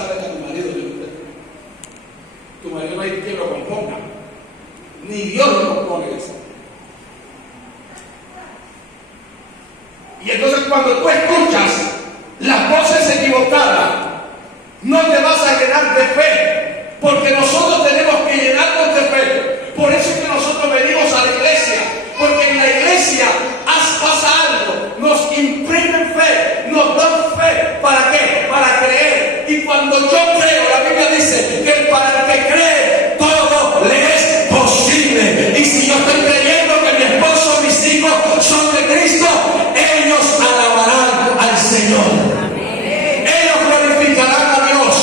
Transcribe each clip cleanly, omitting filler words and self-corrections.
sabe que a tu marido le gusta. Tu marido no hay quien lo componga, ni Dios lo compone eso. Y entonces cuando tú escuchas las voces equivocadas, no te vas a llenar de fe, porque nosotros tenemos que llenarnos de fe. Por eso es que nosotros venimos a la iglesia, porque en la iglesia pasa algo, nos imprimen fe, nos dan fe. ¿Para qué? Para creer. Y cuando yo creo, la Biblia dice que para el que cree, todo le es posible. Y si yo estoy creyendo que mi esposo, mis hijos son de Cristo, ellos alabarán al Señor. Ellos glorificarán a Dios.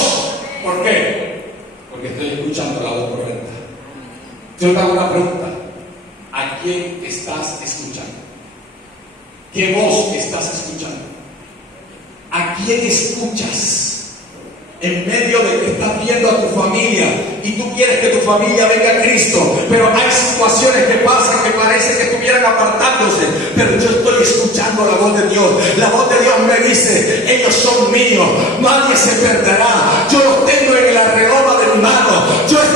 ¿Por qué? Porque estoy escuchando la voz correcta. Yo te hago una pregunta. ¿A quién estás escuchando? ¿Qué voz estás escuchando? ¿A quién escuchas? En medio de que estás viendo a tu familia y tú quieres que tu familia venga a Cristo, pero hay situaciones que pasan que parece que estuvieran apartándose, pero yo estoy escuchando la voz de Dios. La voz de Dios me dice: ellos son míos, nadie se perderá, yo los tengo en la redoma de mi mano,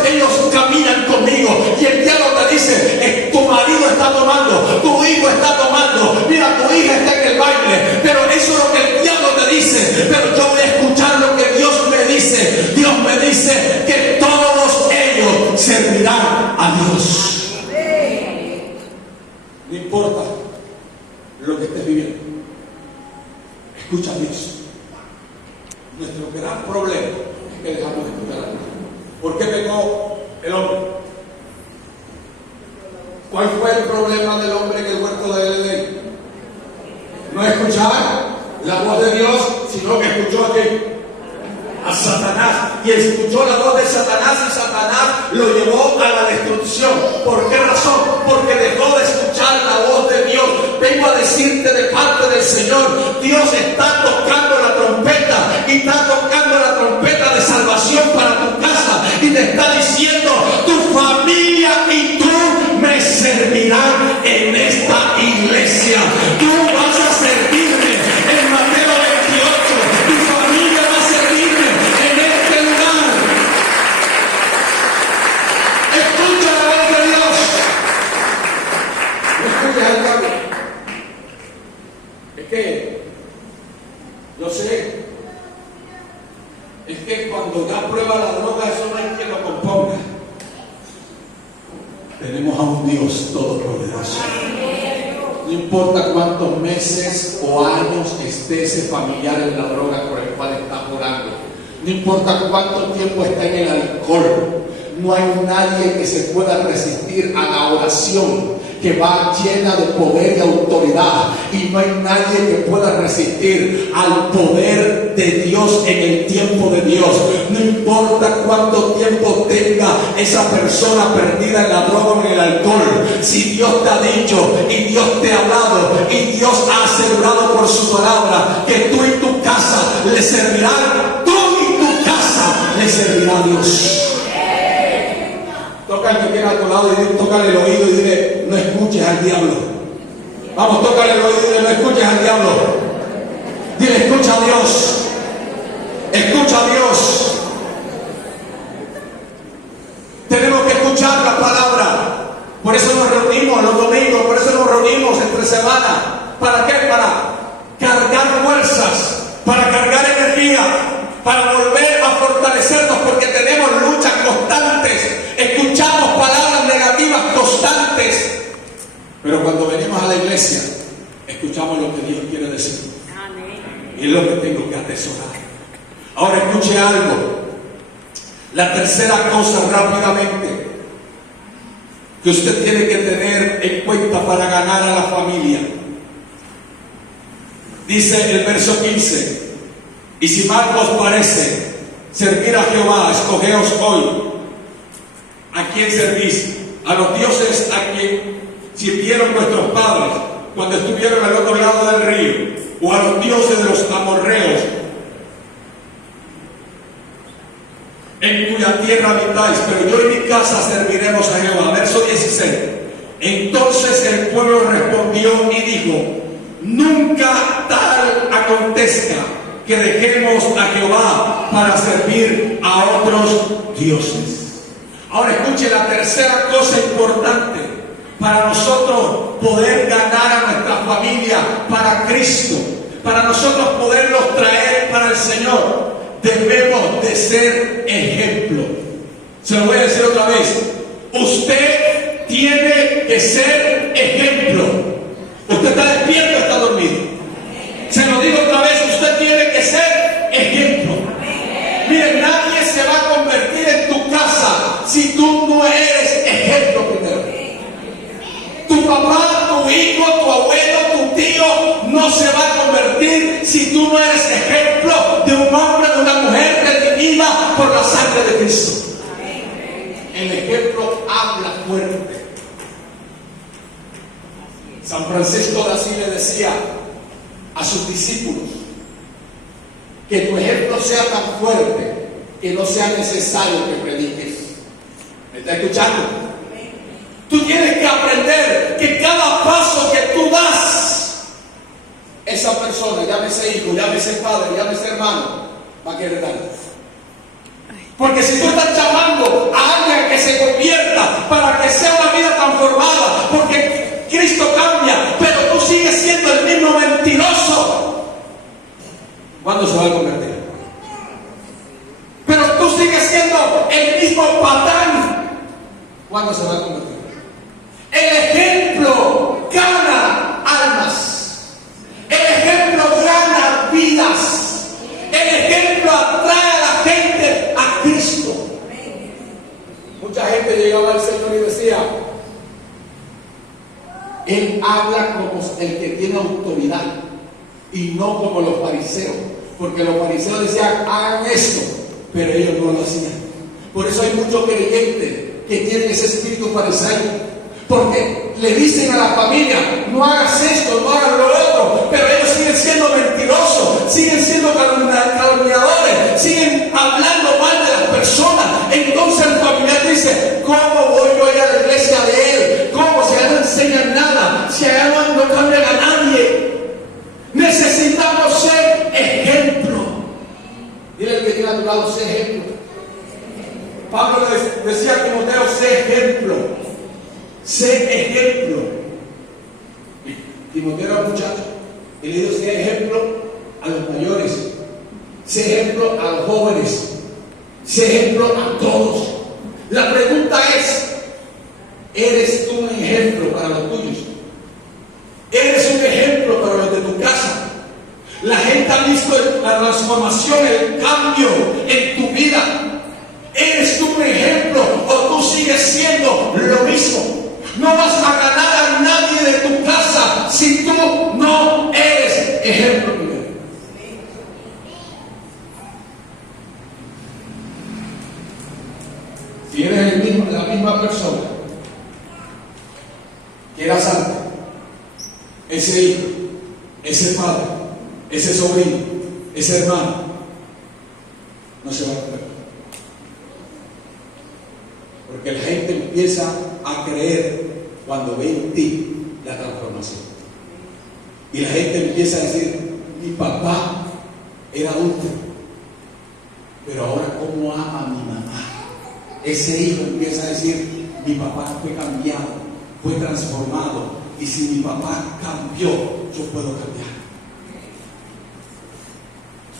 ellos caminan conmigo. Y el diablo te dice: tu marido está tomando, tu hijo está tomando, mira, tu hija está en el baile. Pero eso es lo que el diablo te dice, pero yo voy a escuchar lo que Dios me dice. Dios me dice que todos ellos servirán a Dios. No importa lo que estés viviendo, escucha a Dios. Nuestro gran problema es que dejamos de escuchar a Dios. ¿Por qué pecó el hombre? ¿Cuál fue el problema del hombre en el huerto de Edén? No escuchar la voz de Dios, sino que escuchó a Satanás. Y escuchó la voz de Satanás, y Satanás lo llevó a la destrucción. ¿Por qué razón? Porque dejó de escuchar la voz de Dios. Vengo a decirte de parte del Señor: Dios está tocando la trompeta, y está tocando la trompeta de salvación para tu casa, y te está diciendo: tu familia y tú me servirán en esta iglesia. Tú vas a servirme en Mateo 28. Tu familia va a servirme en este lugar. Escucha la voz de Dios. No escuches al diablo. Es que, yo sé, es que cuando da prueba la droga, eso no hay quien lo componga. Tenemos a un Dios todopoderoso. No importa cuántos meses o años esté ese familiar en la droga por el cual está orando. No importa cuánto tiempo está en el alcohol. No hay nadie que se pueda resistir a la oración que va llena de poder y autoridad. Y no hay nadie que pueda resistir al poder de Dios en el tiempo de Dios. No importa cuánto tiempo tenga esa persona perdida en la droga o en el alcohol. Si Dios te ha dicho y Dios te ha hablado y Dios ha asegurado por su palabra que tú y tu casa le servirán, tú y tu casa le servirá a Dios. Toca al que tiene a tu lado y tócale el oído y dile: no escuches al diablo. Vamos, tócale el oído y dile: no escuches al diablo. Dile: escucha a Dios. Escucha a Dios. Tenemos que escuchar la palabra. Por eso nos reunimos los domingos, por eso nos reunimos entre semana. ¿Para qué? Para cargar fuerzas, para cargar energía, para volver a fortalecernos, porque tenemos luchas constantes. Escuchamos palabras negativas constantes, pero cuando venimos a la iglesia escuchamos lo que Dios quiere decir. Amén. Y es lo que tengo que atesorar. Ahora escuche algo. La tercera cosa, rápidamente, que usted tiene que tener en cuenta para ganar a la familia. Dice el verso 15: y si mal os parece servir a Jehová, escogeos hoy a quién servís, a los dioses a quien sirvieron vuestros padres cuando estuvieron al otro lado del río, o a los dioses de los amorreos en cuya tierra habitáis, pero yo y mi casa serviremos a Jehová. Verso 16: entonces el pueblo respondió y dijo: nunca tal acontezca que dejemos a Jehová para servir a otros dioses. Ahora escuche la tercera cosa importante para nosotros poder ganar a nuestra familia para Cristo, para nosotros poderlos traer para el Señor. Debemos de ser ejemplo. Se lo voy a decir otra vez. Usted tiene que ser ejemplo. Usted está despierto o está dormido. Se lo digo otra vez. Usted tiene que ser ejemplo. Mire, nadie se va a convertir en tu casa si tú no eres ejemplo primero. Tu papá, tu hijo, tu abuelo, tu tío no se va a convertir si tú no eres ejemplo de un hombre, de una mujer redimida por la sangre de Cristo. El ejemplo habla fuerte. San Francisco de Asís le decía a sus discípulos que tu ejemplo sea tan fuerte que no sea necesario que prediques. ¿Me está escuchando? Tú tienes que aprender que cada paso que tú das, esa persona, llámese hijo, llámese padre, llámese hermano, va a querer dar. Porque si tú estás llamando a alguien que se convierta para que sea una vida transformada, porque Cristo cambia, pero tú sigues siendo el mismo mentiroso, ¿cuándo se va a convertir? Pero tú sigues siendo el mismo patán, ¿cuándo se va a convertir? El ejemplo gana almas. El ejemplo gana vidas. El ejemplo atrae a la gente a Cristo. Mucha gente llegaba al Señor y decía: Él habla como el que tiene autoridad y no como los fariseos. Porque los fariseos decían: hagan esto, pero ellos no lo hacían. Por eso hay muchos creyentes que tienen ese espíritu fariseo. Porque le dicen a la familia: no hagas esto, no hagas lo otro, pero ellos siguen siendo mentirosos, siguen siendo calumniadores, siguen hablando mal de las personas. Entonces el familiar dice: ¿cómo voy yo a ir a la iglesia de él? ¿Cómo? Si allá no enseñan nada, si allá no cambian a nadie. Necesitamos ser ejemplo. Dile al que tiene a tu lado: sé ejemplo. Pablo le decía a Timoteo: sé ejemplo. Sé ejemplo. Timoteo era un muchacho y le dijo: sé ejemplo a los mayores, sé ejemplo a los jóvenes, sé ejemplo a todos. La pregunta es: ¿eres tú un ejemplo para los tuyos? ¿Eres un ejemplo para los de tu casa? La gente ha visto la transformación, el cambio en tu vida. ¿Eres tú un ejemplo o tú sigues siendo lo mismo? No vas a ganar a nadie de tu casa si tú no eres ejemplo primero. Si eres la misma persona que era santa, ese hijo, ese padre, ese sobrino, ese hermano, no se va a convertir. Porque la gente empieza a creer cuando ve en ti la transformación. Y la gente empieza a decir: mi papá era adulto, pero ahora cómo ama a mi mamá. Ese hijo empieza a decir: mi papá fue cambiado, fue transformado, y si mi papá cambió, yo puedo cambiar.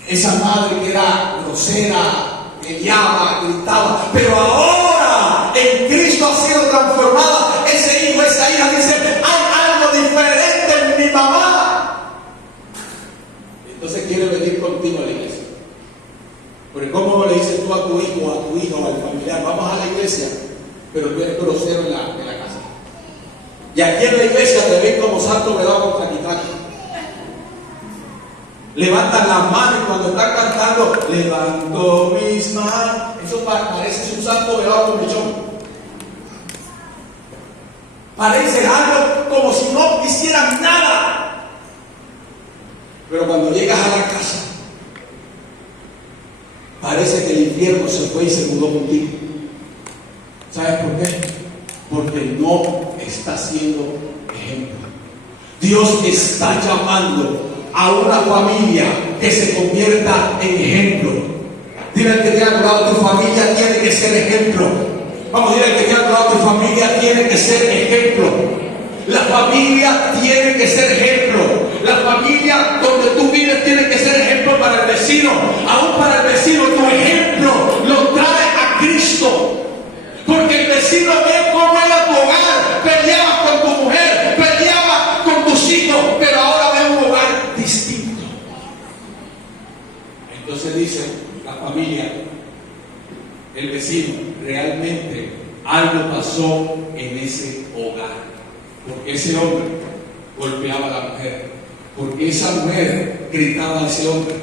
Esa madre que era grosera, peleaba, gritaba, pero ahora en Cristo ha sido transformada. Ese hijo, esa hija dice: hay algo diferente en mi mamá. Entonces quiere venir contigo a la iglesia. Porque ¿cómo le dices tú a tu hijo, a tu hija o al familiar: vamos a la iglesia, pero tú eres grosero en la casa? Y aquí en la iglesia te ven como santo velado con traquitaque. Levantan las manos y cuando están cantando: levanto mis manos. Eso parece un santo velado con mechón. Parece algo como si no hicieran nada. Pero cuando llegas a la casa, parece que el infierno se fue y se mudó contigo. ¿Sabes por qué? Porque no está siendo ejemplo. Dios está llamando a una familia que se convierta en ejemplo. Dile al que tiene a tu lado, tu familia tiene que ser ejemplo. Vamos, dile al que tiene a tu lado, tu familia tiene que ser ejemplo. La familia tiene que ser ejemplo. La familia donde tú vives tiene que ser ejemplo para el vecino. Aún para el vecino, tu ejemplo lo trae a Cristo. Porque el vecino ve cómo era tu hogar. Peleabas con tu mujer, peleabas con tus hijos, pero ahora ve un hogar distinto. Entonces dice la familia, el vecino, realmente algo pasó en ese hogar. Porque ese hombre golpeaba a la mujer, porque esa mujer gritaba a ese hombre,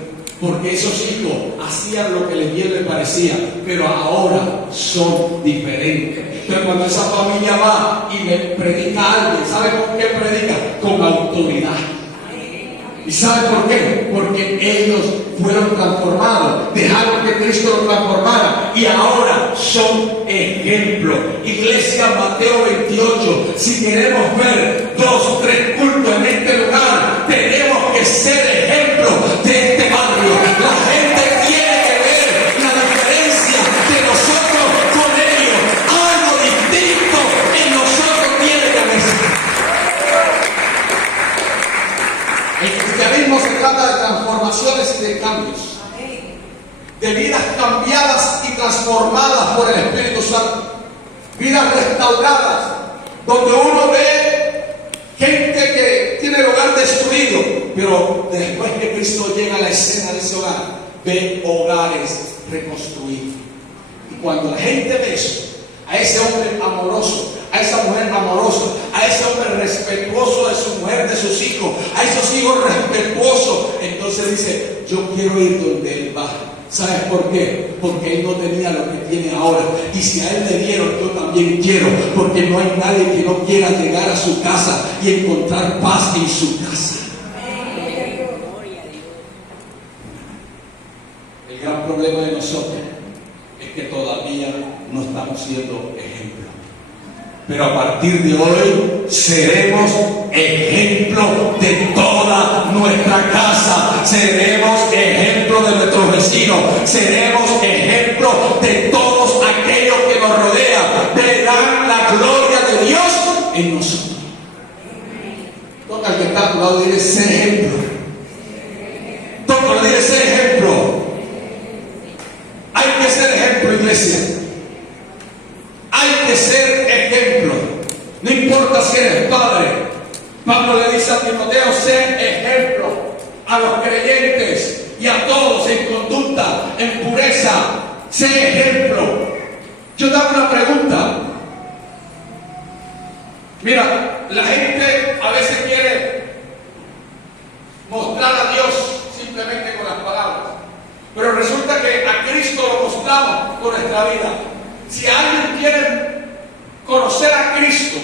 porque esos hijos hacían lo que bien les parecía, pero ahora son diferentes. Entonces cuando esa familia va y le predica a alguien, ¿sabe con qué predica? Con autoridad. ¿Y sabe por qué? Porque ellos fueron transformados, dejaron que Cristo los transformara y ahora son ejemplo. Iglesia Mateo 28, si queremos ver 2 o 3 cultos en este lugar, tenemos que ser ejemplo de este barrio. La gente tiene que ver la diferencia de nosotros con ellos. Algo distinto en nosotros tiene que haber. El cristianismo se trata de transformaciones y de cambios, de vidas cambiadas y transformadas por el Espíritu Santo, vidas restauradas, donde uno ve gente que tiene el hogar destruido, pero después que Cristo llega a la escena de ese hogar, ve hogares reconstruidos. Y cuando la gente ve eso, a ese hombre amoroso, a esa mujer amorosa, a ese hombre respetuoso de su mujer, de sus hijos, a esos hijos respetuosos, entonces dice, yo quiero ir donde él va. ¿Sabes por qué? Porque él no tenía lo que tiene ahora. Y si a él le dieron, yo también quiero. Porque no hay nadie que no quiera llegar a su casa y encontrar paz en su casa. El gran problema de nosotros es que todavía no estamos siendo ejemplo. Pero a partir de hoy seremos ejemplo de toda nuestra casa, seremos ejemplo de nuestros vecinos, seremos ejemplo de todos aquellos que nos rodean. Verán la gloria de Dios en nosotros. Toca al que está a tu lado y dile, ser ejemplo. Toca, dile, ser ejemplo. Hay que ser ejemplo, iglesia. Hay que ser ejemplo. No importa si eres padre. Pablo le dice a Timoteo, sé ejemplo a los creyentes y a todos en conducta, en pureza. Sé ejemplo. Yo te hago una pregunta. Mira, la gente a veces quiere mostrar a Dios simplemente con las palabras, pero resulta que a Cristo lo mostramos con nuestra vida. Si alguien quiere conocer a Cristo,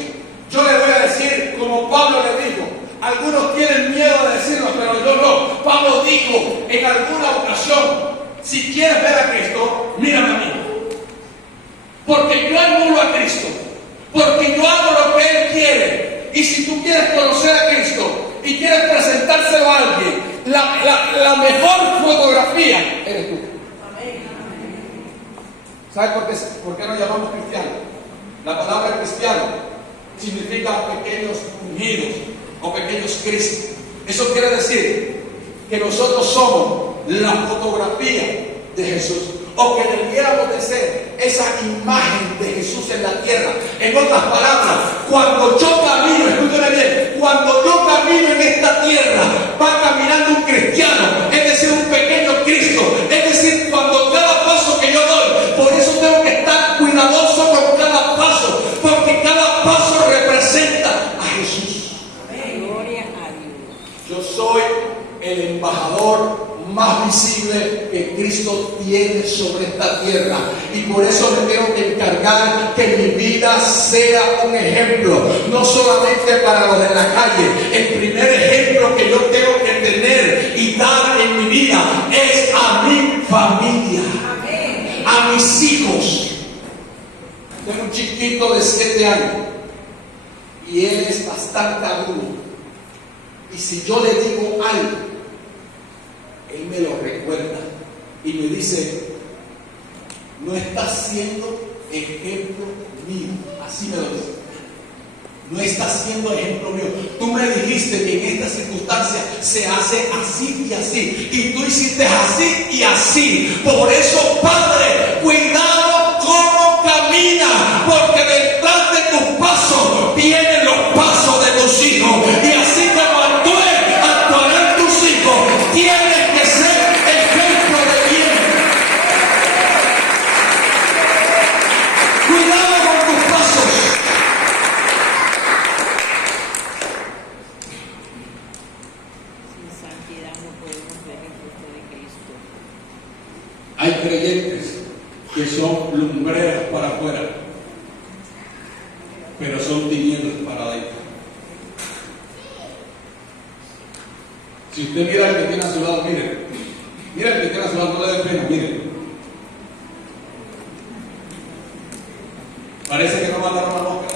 yo le voy a decir, como Pablo le dijo, algunos tienen miedo de decirlo, pero yo no. Pablo dijo en alguna ocasión, si quieres ver a Cristo, mírame a mí. Porque yo anulo a Cristo, porque yo hago lo que Él quiere. Y si tú quieres conocer a Cristo y quieres presentárselo a alguien, la mejor fotografía eres tú. ¿Sabe por qué nos llamamos cristianos? La palabra cristiano significa pequeños ungidos o pequeños cristos. Eso quiere decir que nosotros somos la fotografía de Jesús, o que debiéramos de ser esa imagen de Jesús en la tierra. En otras palabras, cuando yo camino, escúchame bien, cuando yo camino en esta tierra, va caminando un cristiano, es decir, un pequeño Cristo, es decir, cuando cada paso que yo doy, por eso tengo que estar cuidadoso con cada paso, porque cada paso representa a Jesús. Gloria a Dios. Yo soy el embajador más visible que Cristo tiene sobre esta tierra, y por eso me tengo que encargar que mi vida sea un ejemplo, no solamente para los de la calle. El primer ejemplo que yo tengo que tener y dar en mi vida es a mi familia, a mis hijos. Tengo un chiquito de 7 años y él es bastante adulto, y si yo le digo algo, él puerta y me dice: no estás siendo ejemplo mío. Así me lo dice. No estás siendo ejemplo mío. Tú me dijiste que en esta circunstancia se hace así y así, y tú hiciste así y así. Por eso, Padre, cuidado cómo camina, porque detrás de tus pasos vienen los pasos de tus hijos, y así como actúen, actuarán tus hijos. Tienes que ser ejemplo de bien. Cuidado con tus pasos. Sin santidad no podemos ver el rostro de Cristo. Hay creyentes que son lumbreras para afuera, pero son tinieblas para adentro. Si usted mira al que tiene a su lado, mira al que tiene a su lado, no le dé pena, mire. Parece que no mataron a la mosca.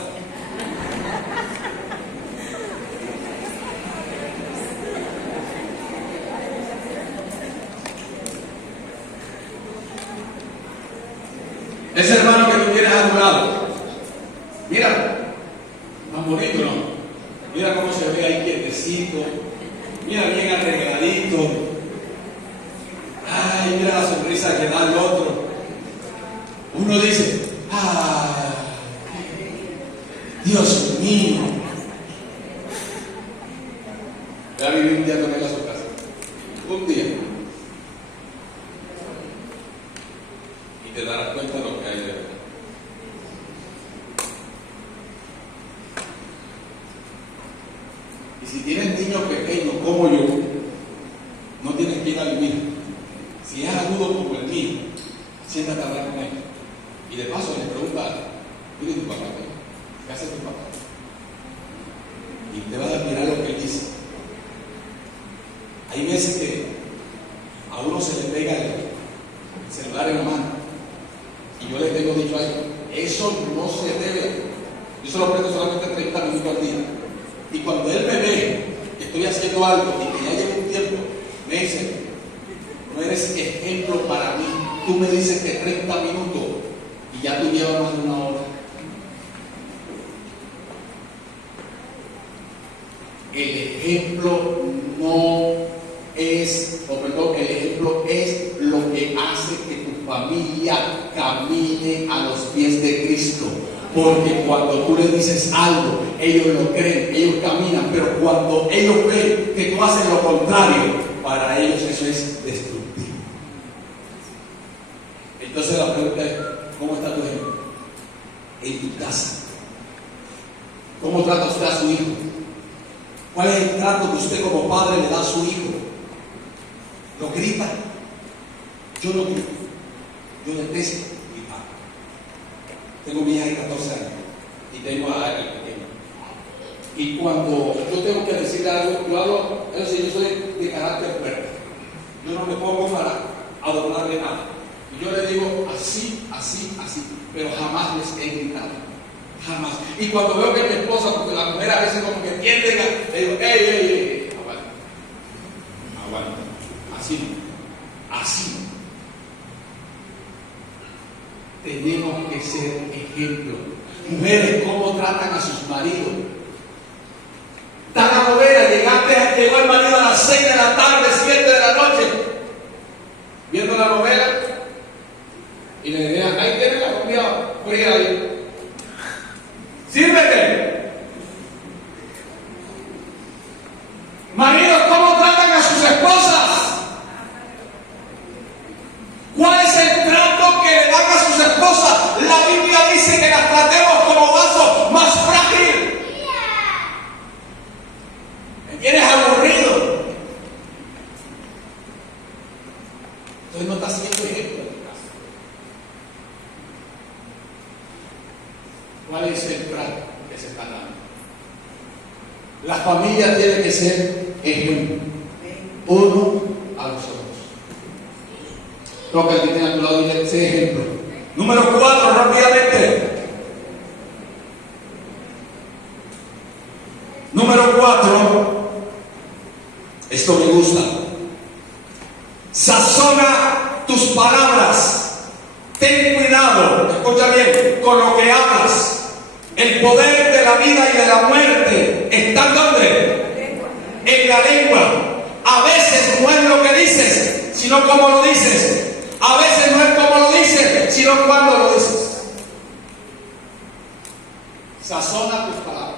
Ese hermano que tú tienes a tu lado, mira, más bonito, ¿no? Mira cómo se ve ahí quietecito, mira bien arregladito. Ay, mira la sonrisa que da el otro. Uno dice: ay, Dios mío. Ya viví un día con él a su casa. Un día. Y te darás cuenta de lo que hay de verdad. Y si tienes niños pequeños como yo, no tienes que ir al mío. Si es agudo como el mío, siéntate a hablar con él. Y de paso le pregunta: mire tu papá, ¿qué hace tu papá? Y te va a admirar lo que él dice. Hay veces que a uno se le pega el celular en la mano. Y yo le tengo dicho a ellos: eso no se debe. Yo se lo presto solamente 30 minutos al día. Y cuando él me ve que estoy haciendo algo y que ya lleva un tiempo, me dice: no eres ejemplo para mí. Tú me dices que 30 minutos y ya tú llevas más de una hora. El ejemplo no es, o perdón, el ejemplo es lo que hace que tu familia camine a los pies de Cristo. Porque cuando tú le dices algo, ellos lo creen, ellos caminan, pero cuando ellos ven que tú haces lo contrario, para ellos eso es destructivo. Entonces la pregunta es: ¿cómo está tu ejemplo? En tu casa. ¿Cómo trata usted a su hijo? ¿Cuál es el trato que usted como padre le da a su hijo? ¿Lo grita? Yo no grito. Yo detesto gritar. Tengo mi hija de 14 años y tengo a el pequeño. Y cuando yo tengo que decirle algo, yo hablo, es decir, yo soy de carácter fuerte. Yo no me pongo para adornarle nada. Y yo le digo así, así, así, pero jamás les he gritado. Jamás. Y cuando veo que mi esposa, porque la mujer a veces como que tiende, le digo: ey, aguanta. Aguanta. Así no. Así no. Tenemos que ser ejemplo. Mujeres, ¿cómo tratan a sus maridos? Da la novela, llegó el marido a las 6 de la tarde, 7 de la noche, viendo la novela, y le decían: ahí tiene la comida fría ahí. Sírvete. Maridos, ¿cómo tratan a sus esposas? ¿Cuál es el trato que le dan a sus esposas? La Biblia dice que las tratemos como vaso más frágil. ¿Me tienes aburrido? Entonces no estás siendo ejemplo en tu casa. ¿Cuál es el trato que se está dando? La familia tiene que ser ejemplo, uno a los otros. Toca el que tiene a tu lado y dile: sé ejemplo. Número 4, rápidamente. Número 4, esto me gusta. Sazona tus palabras. Ten cuidado, escucha bien, con lo que hablas. El poder de la vida y de la muerte está ¿dónde? En la lengua. A veces no es lo que dices, sino cómo lo dices. A veces no es como lo dices, sino cuándo lo dices. Sazona tus palabras.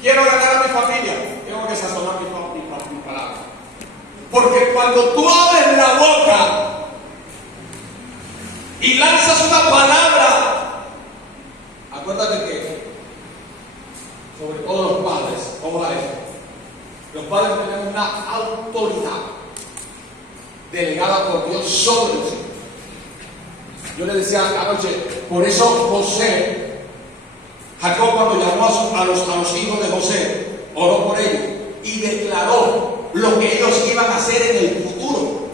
Quiero ganar a mi familia, tengo que sazonar mis palabras. Porque cuando tú abres la boca y lanzas una palabra, acuérdate que, sobre todo los padres, ojo a esto, los padres tenemos una autoridad delegada por Dios sobre los hijos. Yo le decía anoche, por eso José, Jacob cuando llamó a los hijos de José, oró por ellos y declaró lo que ellos iban a hacer en el futuro.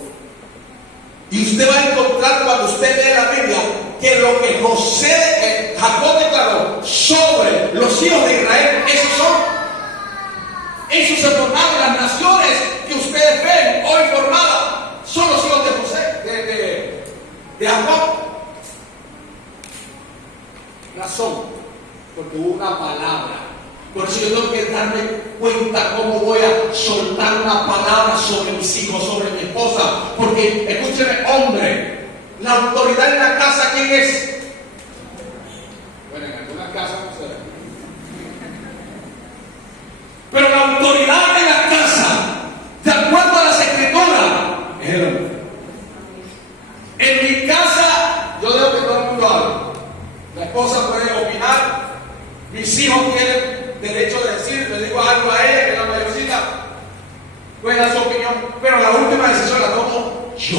Y usted va a encontrar cuando usted lee la Biblia que lo que Jacob declaró sobre los hijos de Israel, esos se formaron las naciones que ustedes ven hoy formadas, son los hijos de José, de Jacob. Razón, porque hubo una palabra. Por eso yo tengo que darme cuenta cómo voy a soltar una palabra sobre mis hijos, sobre mi esposa. Porque, escúcheme, hombre, la autoridad en la casa, ¿quién es? Bueno, en algunas casas no sé. Pero la autoridad en la casa, de acuerdo a las escrituras, es el hombre. En mi casa, yo dejo que todo el mundo hable. La esposa puede opinar, mis hijos tienen derecho de decir, le digo algo a ella, que es la mayorcita, puede dar su opinión, pero la última decisión la tomo yo.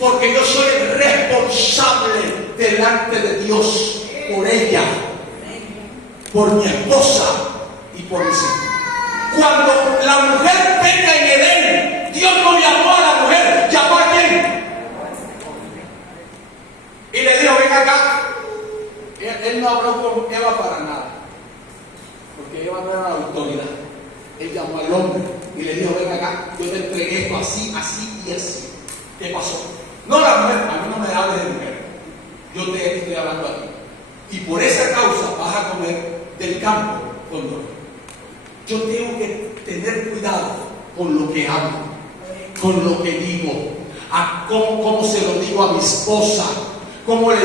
Porque yo soy responsable delante de Dios por ella, por mi esposa y por mis hijos. Cuando la mujer peca en Edén, Dios no llamó a la mujer, llamó a quién. Y le dijo, ven acá. Él no habló con Eva para nada, porque Eva no era la autoridad. Él llamó al hombre y le dijo, ven acá, yo te entregué esto así, así y así. ¿Qué pasó? No la mujer, a mí no me hables de mujer, yo te estoy hablando a ti. Y por esa causa vas a comer del campo con dolor. Yo tengo que tener cuidado con lo que hablo, con lo que digo, a cómo se lo digo a mi esposa, cómo le